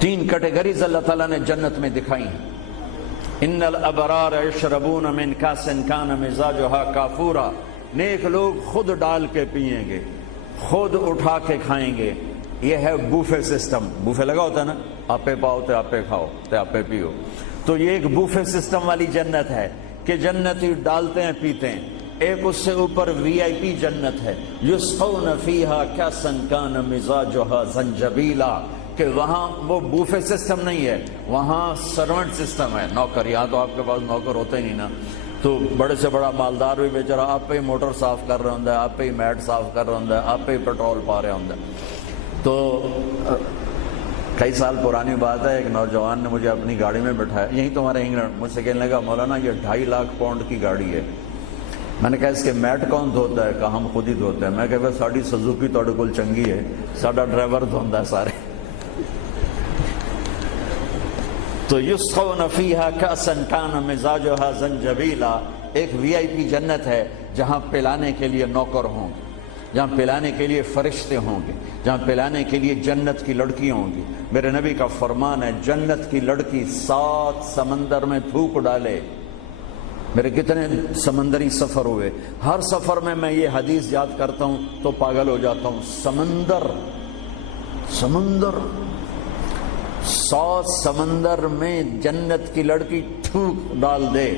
تین کیٹیگریز اللہ تعالیٰ نے جنت میں دکھائی ہیں۔ ان الابرار یشربون من کاس کان مزاجھا کافورا، نیک لوگ خود ڈال کے پیئیں گے، خود اٹھا کے کھائیں گے۔ یہ ہے بوفے سسٹم، بوفے لگا ہوتا ہے نا، آپے پاؤ تے آپے کھاؤ تے آپے پیو، تو یہ ایک بوفے سسٹم والی جنت ہے کہ جنتی ڈالتے ہیں پیتے ہیں۔ ایک اس سے اوپر وی آئی پی جنت ہے، یسقون فیہا کاسا کان مزاجھا زنجبیلا، کہ وہاں وہ بوفے سسٹم نہیں ہے، وہاں سرونٹ سسٹم ہے، نوکر۔ یہاں تو آپ کے پاس نوکر ہوتے ہی نہیں نا، تو بڑے سے بڑا مالدار بھی بیچارہ آپ پہ ہی موٹر صاف کر رہا ہوں، آپ پہ ہی میٹ صاف کر رہا ہوں، آپ پہ ہی پیٹرول پا رہا ہوں۔ تو کئی سال پرانی بات ہے، ایک نوجوان نے مجھے اپنی گاڑی میں بٹھایا، یہیں تمہارے انگلینڈ، مجھ سے کہنے لگا مولانا یہ 2.5 لاکھ پاؤنڈ کی گاڑی ہے۔ میں نے کہا اس کے میٹ کون دھوتا ہے؟ کہا ہم خود ہی دھوتے ہیں۔ میں کہا بس ساڑی سزوکی تھوڑے کول چنگی ہے، ساڈا ڈرائیور دھوندا ہے سارے۔ تو یسقون فیہا کاسا کان مزاجھا زنجبیلا، ایک وی آئی پی جنت ہے جہاں پلانے کے لیے نوکر ہوں گے، جہاں پلانے کے لیے فرشتے ہوں گے، جہاں پلانے کے لیے جنت کی لڑکی ہوں گی۔ میرے نبی کا فرمان ہے جنت کی لڑکی 7 سمندر میں تھوک ڈالے۔ میرے کتنے سمندری سفر ہوئے، ہر سفر میں یہ حدیث یاد کرتا ہوں تو پاگل ہو جاتا ہوں۔ سمندر 100 سمندر میں جنت کی لڑکی تھوک ڈال دے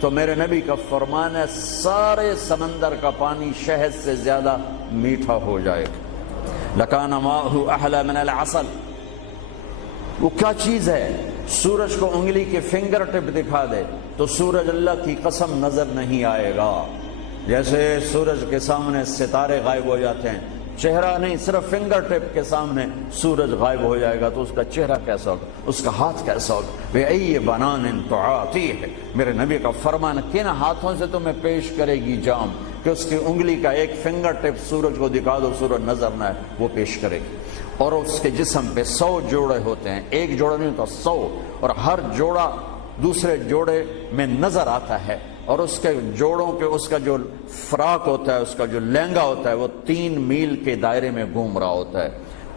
تو میرے نبی کا فرمان ہے سارے سمندر کا پانی شہد سے زیادہ میٹھا ہو جائے گا۔ لکان ماؤہ احلی من العسل۔ وہ کیا چیز ہے؟ سورج کو انگلی کے فنگر ٹپ دکھا دے تو سورج اللہ کی قسم نظر نہیں آئے گا، جیسے سورج کے سامنے ستارے غائب ہو جاتے ہیں، چہرہ نہیں، صرف فنگر ٹپ کے سامنے سورج غائب ہو جائے گا تو اس کا چہرہ کیسا ہوگا، اس کا ہاتھ کیسا ہوگا؟ بِأَيِّ بَنَانٍ تُعَاطِيهِ، میرے نبی کا فرمان، کن ہاتھوں سے تمہیں پیش کرے گی جام کہ اس کی انگلی کا ایک فنگر ٹپ سورج کو دکھا دو، سورج نظر نہ آئے، وہ پیش کرے گی۔ اور اس کے جسم پہ 100 جوڑے ہوتے ہیں، ایک جوڑا نہیں ہوتا، 100، اور ہر جوڑا دوسرے جوڑے میں نظر آتا ہے، اور اس کے جوڑوں کے اس کا جو فراق ہوتا ہے، اس کا جو لہنگا ہوتا ہے، وہ 3 میل کے دائرے میں گھوم رہا ہوتا ہے،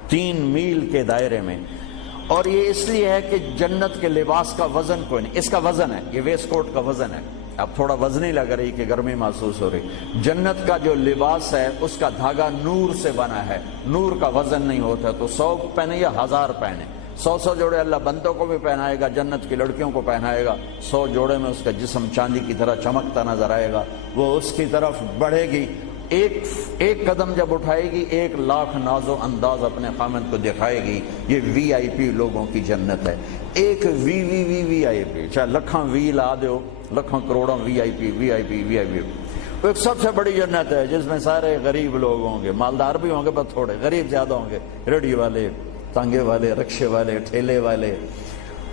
3 میل کے دائرے میں۔ اور یہ اس لیے ہے کہ جنت کے لباس کا وزن کوئی نہیں، اس کا وزن ہے، یہ ویسٹ کوٹ کا وزن ہے، اب تھوڑا وزن ہی لگ رہی کہ گرمی محسوس ہو رہی۔ جنت کا جو لباس ہے اس کا دھاگا نور سے بنا ہے، نور کا وزن نہیں ہوتا، تو 100 پہنے یا 1000 پہنے، 100 جوڑے اللہ بندوں کو بھی پہنائے گا، جنت کی لڑکیوں کو پہنائے گا، 100 جوڑے میں اس کا جسم چاندی کی طرح چمکتا نظر آئے گا، وہ اس کی طرف بڑھے گی، ایک قدم جب اٹھائے گی 1 لاکھ ناز و انداز اپنے خامد کو دکھائے گی۔ یہ وی آئی پی لوگوں کی جنت ہے، ایک وی آئی پی، چاہے لکھاں وی لا دیو، لکھاں کروڑوں وی آئی پی۔ ایک سب سے بڑی جنت ہے جس میں سارے غریب لوگ ہوں گے، مالدار بھی ہوں گے پر تھوڑے، غریب زیادہ ہوں گے، ریڈی والے، تانگے والے، رکشے والے، ٹھیلے والے،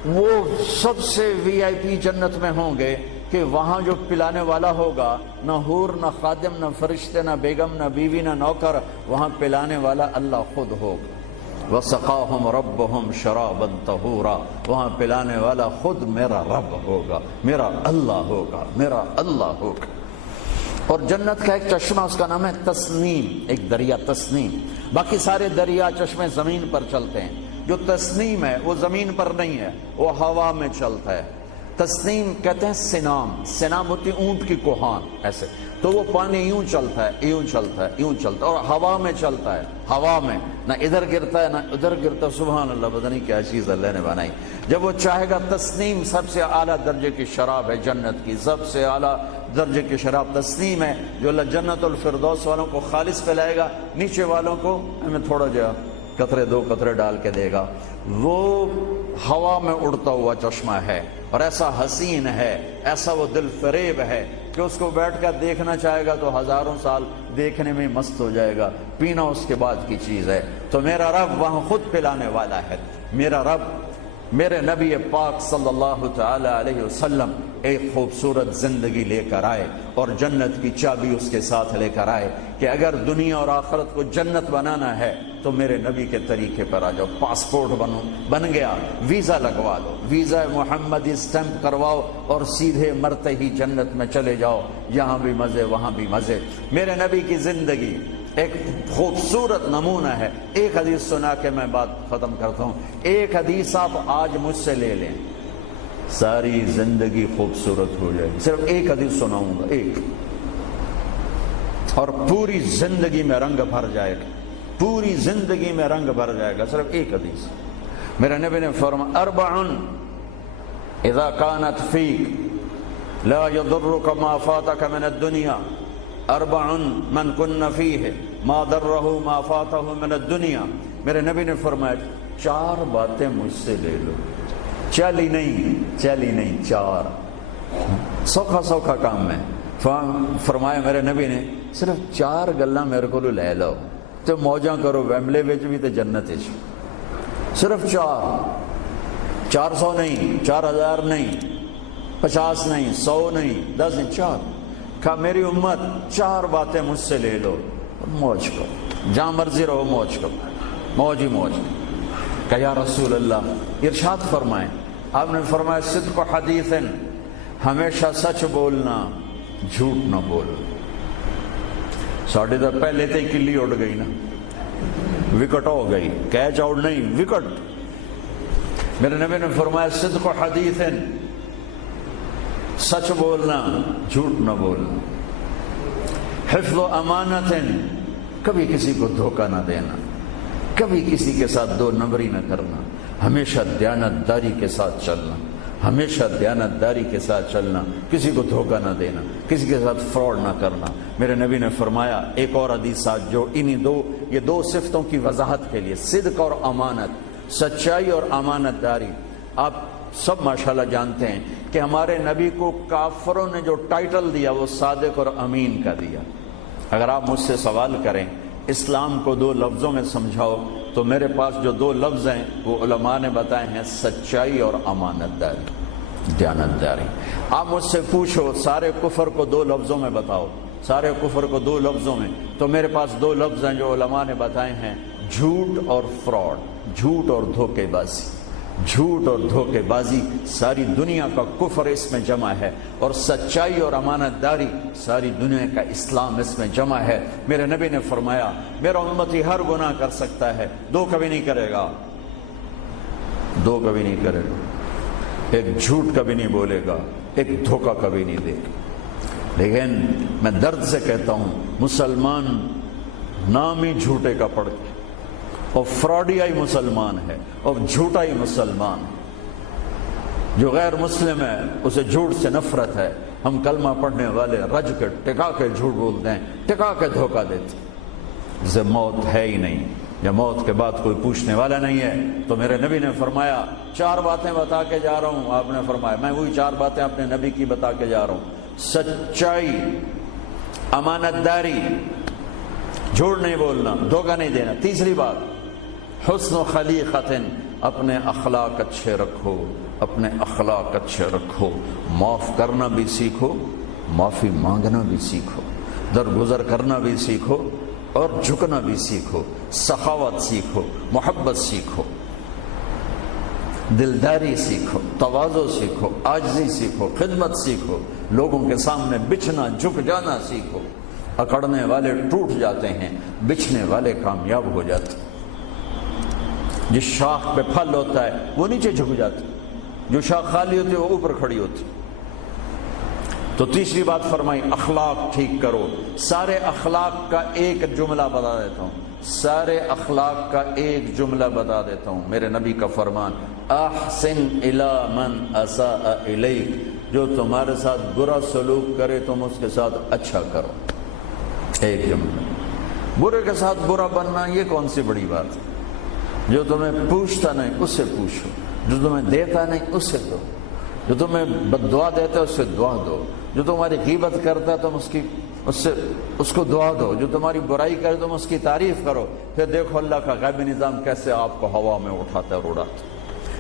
وہ سب سے وی آئی پی جنت میں ہوں گے کہ وہاں جو پلانے والا ہوگا، نہ حور، نہ خادم، نہ فرشتے، نہ بیگم، نہ بیوی، نہ نوکر، وہاں پلانے والا اللہ خود ہوگا۔ وَسَقَاهُمْ رَبُّهُمْ شَرَابًا طَهُورًا، وہاں پلانے والا خود میرا رب ہوگا، میرا اللہ ہوگا، میرا اللہ ہوگا۔ اور جنت کا ایک چشمہ، اس کا نام ہے تسنیم، ایک دریا تسنیم۔ باقی سارے دریا چشمے زمین پر چلتے ہیں، جو تسنیم ہے وہ زمین پر نہیں ہے، وہ ہوا میں چلتا ہے۔ تسنیم کہتے ہیں سنام ہوتی اونٹ کی کوہان، ایسے تو وہ پانی یوں چلتا ہے، یوں چلتا ہے، یوں چلتا ہے، اور ہوا میں چلتا ہے، ہوا میں نہ ادھر گرتا ہے نہ ادھر گرتا۔ سبحان اللہ، پتہ نہیں کیا چیز اللہ نے بنائی۔ جب وہ چاہے گا، تسنیم سب سے اعلیٰ درجے کی شراب ہے جنت کی، سب سے اعلیٰ درجے کی شراب تسنیم ہے، جو اللہ جنت الفردوس والوں کو خالص پلائے گا، نیچے والوں کو ہمیں تھوڑا جا قطرے 2 قطرے ڈال کے دے گا۔ وہ ہوا میں اڑتا ہوا چشمہ ہے، اور ایسا حسین ہے، ایسا وہ دل فریب ہے کہ اس کو بیٹھ کر دیکھنا چاہے گا تو ہزاروں سال دیکھنے میں مست ہو جائے گا، پینا اس کے بعد کی چیز ہے۔ تو میرا رب وہاں خود پلانے والا ہے، میرا رب، میرے نبی پاک صلی اللہ تعالی علیہ وسلم ایک خوبصورت زندگی لے کر آئے اور جنت کی چابی اس کے ساتھ لے کر آئے کہ اگر دنیا اور آخرت کو جنت بنانا ہے تو میرے نبی کے طریقے پر آ جاؤ۔ پاسپورٹ بن گیا، ویزا لگوا لو، ویزا محمدی سٹیمپ کرواؤ اور سیدھے مرتے ہی جنت میں چلے جاؤ، یہاں بھی مزے وہاں بھی مزے۔ میرے نبی کی زندگی ایک خوبصورت نمونہ ہے. ایک حدیث سنا کے میں بات ختم کرتا ہوں. ایک حدیث آپ آج مجھ سے لے لیں, ساری زندگی خوبصورت ہو جائے گی. صرف ایک حدیث سناؤں گا, ایک, اور پوری زندگی میں رنگ بھر جائے گا, پوری زندگی میں رنگ بھر جائے گا. صرف ایک حدیث. میرے نبی نے فرمایا اربع اذا كانت فيك لا يضرك ما فاتك من الدنيا اربع من كن فيه ما ضره ما فاته من الدنيا. میرے نبی نے فرمایا 4 باتیں مجھ سے لے لو. چلی نہیں 4, سوکھا کام ہے. فرمایا میرے نبی نے صرف 4 گلاں میرے کو لے لو تو موجاں کرو ویملے وچ بھی تے جنت وچ. صرف 400 نہیں, 4000 نہیں, 50 نہیں, 100 نہیں, 10 نہیں, 4. کہا میری امت 4 باتیں مجھ سے لے لو, موج کرو, جہاں مرضی رہو موج کرو, موج ہی موج. کہ یا رسول اللہ, ارشاد فرمائیں. آپ نے فرمایا صدق حدیث, ہمیشہ سچ بولنا, جھوٹ نہ بولنا. ساڑھے تو پہلے تے کلی اڑ گئی نا, وکٹ ہو گئی, کیچ آؤٹ نہیں, وکٹ. میرے نبی نے فرمایا صدق حدیث, سچ بولنا, جھوٹ نہ بولنا. حفظ و امانت, کبھی کسی کو دھوکہ نہ دینا, کبھی کسی کے ساتھ 2 نمبری نہ کرنا, ہمیشہ دیانتداری کے ساتھ چلنا, ہمیشہ دیانتداری کے ساتھ چلنا, کسی کو دھوکہ نہ دینا, کسی کے ساتھ فراڈ نہ کرنا. میرے نبی نے فرمایا ایک اور حدیث جو یہ 2 صفتوں کی وضاحت کے لیے, صدق اور امانت, سچائی اور امانت داری. آپ سب ماشاءاللہ جانتے ہیں کہ ہمارے نبی کو کافروں نے جو ٹائٹل دیا وہ صادق اور امین کا دیا. اگر آپ مجھ سے سوال کریں اسلام کو 2 لفظوں میں سمجھاؤ تو میرے پاس جو 2 لفظ ہیں وہ علماء نے بتائے ہیں, سچائی اور امانت داری, دیانتداری. آپ مجھ سے پوچھو سارے کفر کو 2 لفظوں میں بتاؤ, سارے کفر کو 2 لفظوں میں, تو میرے پاس 2 لفظ ہیں جو علماء نے بتائے ہیں, جھوٹ اور فراڈ, جھوٹ اور دھوکے بازی. جھوٹ اور دھوکے بازی ساری دنیا کا کفر اس میں جمع ہے, اور سچائی اور امانت داری ساری دنیا کا اسلام اس میں جمع ہے. میرے نبی نے فرمایا میرا امتی ہر گناہ کر سکتا ہے, 2 کبھی نہیں کرے گا, 2 کبھی نہیں کرے گا. ایک جھوٹ کبھی نہیں بولے گا, ایک دھوکہ کبھی نہیں دے گا. لیکن میں درد سے کہتا ہوں مسلمان نام ہی جھوٹے کا پڑ کے, اور فراڈیا ہی مسلمان ہے, اور جھوٹا ہی مسلمان ہے. جو غیر مسلم ہے اسے جھوٹ سے نفرت ہے. ہم کلمہ پڑھنے والے رج کے ٹکا کے جھوٹ بولتے ہیں, ٹکا کے دھوکہ دیتے ہیں. جسے موت ہے ہی نہیں, یا موت کے بعد کوئی پوچھنے والا نہیں ہے. تو میرے نبی نے فرمایا 4 باتیں بتا کے جا رہا ہوں. آپ نے فرمایا میں وہی 4 باتیں اپنے نبی کی بتا کے جا رہا ہوں, سچائی, امانت داری, جھوٹ نہیں بولنا, دھوکہ نہیں دینا. تیسری بات حسن و خلیقت, اپنے اخلاق اچھے رکھو, اپنے اخلاق اچھے رکھو. معاف کرنا بھی سیکھو, معافی مانگنا بھی سیکھو, درگزر کرنا بھی سیکھو, اور جھکنا بھی سیکھو. سخاوت سیکھو, محبت سیکھو, دلداری سیکھو, تواضع سیکھو, عاجزی سیکھو, خدمت سیکھو, لوگوں کے سامنے بچھنا جھک جانا سیکھو. اکڑنے والے ٹوٹ جاتے ہیں, بچھنے والے کامیاب ہو جاتے ہیں. جس شاخ پہ پھل ہوتا ہے وہ نیچے جھک جاتی, جو شاخ خالی ہوتی ہے وہ اوپر کھڑی ہوتی. تو تیسری بات فرمائی اخلاق ٹھیک کرو. سارے اخلاق کا ایک جملہ بتا دیتا ہوں, سارے اخلاق کا ایک جملہ بتا دیتا ہوں. میرے نبی کا فرمان احسن الی من اساء الیک, جو تمہارے ساتھ برا سلوک کرے تم اس کے ساتھ اچھا کرو. ایک جملہ. برے کے ساتھ برا بننا یہ کون سی بڑی بات ہے؟ جو تمہیں پوچھتا نہیں اس سے پوچھو, جو تمہیں دیتا نہیں اس سے دو, جو تمہیں بد دعا دیتا ہے اس سے دعا دو, جو تمہاری غیبت کرتا ہے تم اس کو دعا دو, جو تمہاری برائی کرے تم اس کی تعریف کرو. پھر دیکھو اللہ کا غیبی نظام کیسے آپ کو ہوا میں اٹھاتا ہے اور اڑاتا.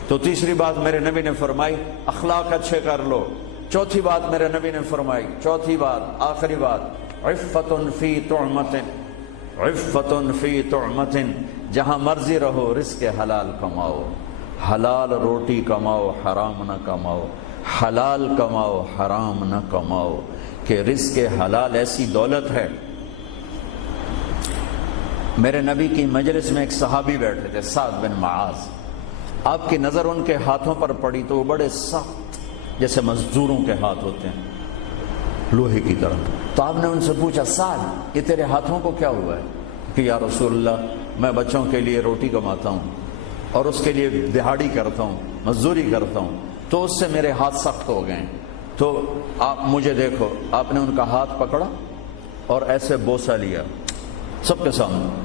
تو تیسری بات میرے نبی نے فرمائی اخلاق اچھے کر لو. چوتھی بات میرے نبی نے فرمائی, چوتھی بات آخری بات عفت فی طعمت, عفت فی طعمت, جہاں مرضی رہو رزق حلال کماؤ, حلال روٹی کماؤ, حرام نہ کماؤ, حلال کماؤ, حرام نہ کماؤ. کہ رزق حلال ایسی دولت ہے میرے نبی کی مجلس میں ایک صحابی بیٹھے تھے، سعد بن معاذ. آپ کی نظر ان کے ہاتھوں پر پڑی تو وہ بڑے سخت جیسے مزدوروں کے ہاتھ ہوتے ہیں، لوہے کی طرح. تو آپ نے ان سے پوچھا سعد یہ تیرے ہاتھوں کو کیا ہوا ہے؟ کہ یا رسول اللہ میں بچوں کے لیے روٹی کماتا ہوں اور اس کے لیے دہاڑی کرتا ہوں، مزدوری کرتا ہوں، تو اس سے میرے ہاتھ سخت ہو گئے ہیں، تو آپ مجھے دیکھو. آپ نے ان کا ہاتھ پکڑا اور ایسے بوسہ لیا سب کے سامنے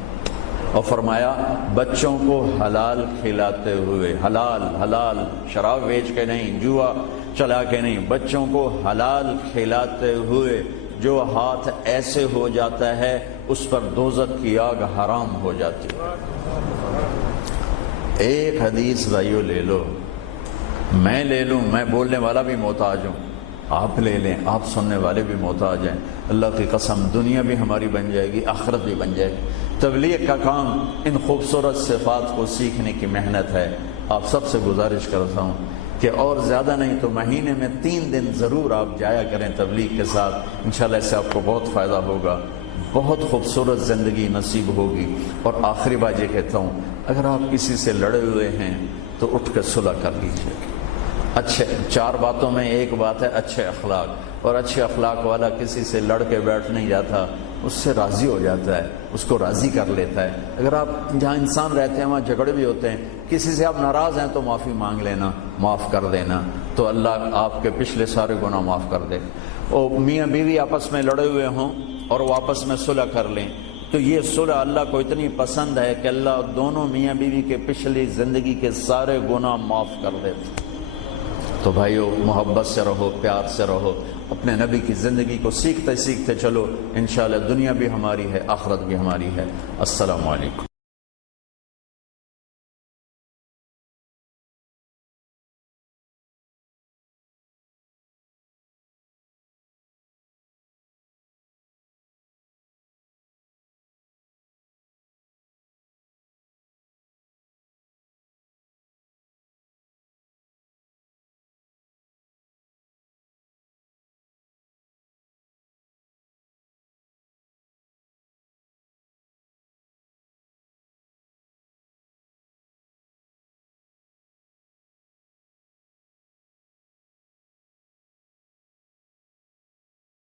اور فرمایا بچوں کو حلال کھلاتے ہوئے، حلال حلال، شراب بیچ کے نہیں، جوا چلا کے نہیں، بچوں کو حلال کھلاتے ہوئے جو ہاتھ ایسے ہو جاتا ہے اس پر دوزخ کی آگ حرام ہو جاتی ہے. ایک حدیث بھائیو لے لو، میں لے لوں، میں بولنے والا بھی محتاج ہوں، آپ لے لیں، آپ سننے والے بھی محتاج ہیں. اللہ کی قسم دنیا بھی ہماری بن جائے گی، آخرت بھی بن جائے گی. تبلیغ کا کام ان خوبصورت صفات کو سیکھنے کی محنت ہے. آپ سب سے گزارش کرتا ہوں کہ اور زیادہ نہیں تو مہینے میں 3 دن ضرور آپ جایا کریں تبلیغ کے ساتھ. انشاءاللہ اس سے آپ کو بہت فائدہ ہوگا، بہت خوبصورت زندگی نصیب ہوگی. اور آخری بات یہ کہتا ہوں، اگر آپ کسی سے لڑے ہوئے ہیں تو اٹھ کے صلح کر لیجیے. اچھے 4 باتوں میں ایک بات ہے اچھے اخلاق، اور اچھے اخلاق والا کسی سے لڑ کے بیٹھ نہیں جاتا، اس سے راضی ہو جاتا ہے، اس کو راضی کر لیتا ہے. اگر آپ جہاں انسان رہتے ہیں وہاں جھگڑے بھی ہوتے ہیں، کسی سے آپ ناراض ہیں تو معافی مانگ لینا، معاف کر دینا، تو اللہ آپ کے پچھلے سارے گناہ معاف کر دے. اور میاں بیوی آپس میں لڑے ہوئے ہوں اور وہ آپس میں صلح کر لیں تو یہ صلح اللہ کو اتنی پسند ہے کہ اللہ دونوں میاں بیوی کے پچھلی زندگی کے سارے گناہ معاف کر دیتے. تو بھائیو محبت سے رہو، پیار سے رہو، اپنے نبی کی زندگی کو سیکھتے سیکھتے چلو. انشاءاللہ دنیا بھی ہماری ہے، آخرت بھی ہماری ہے. السلام علیکم.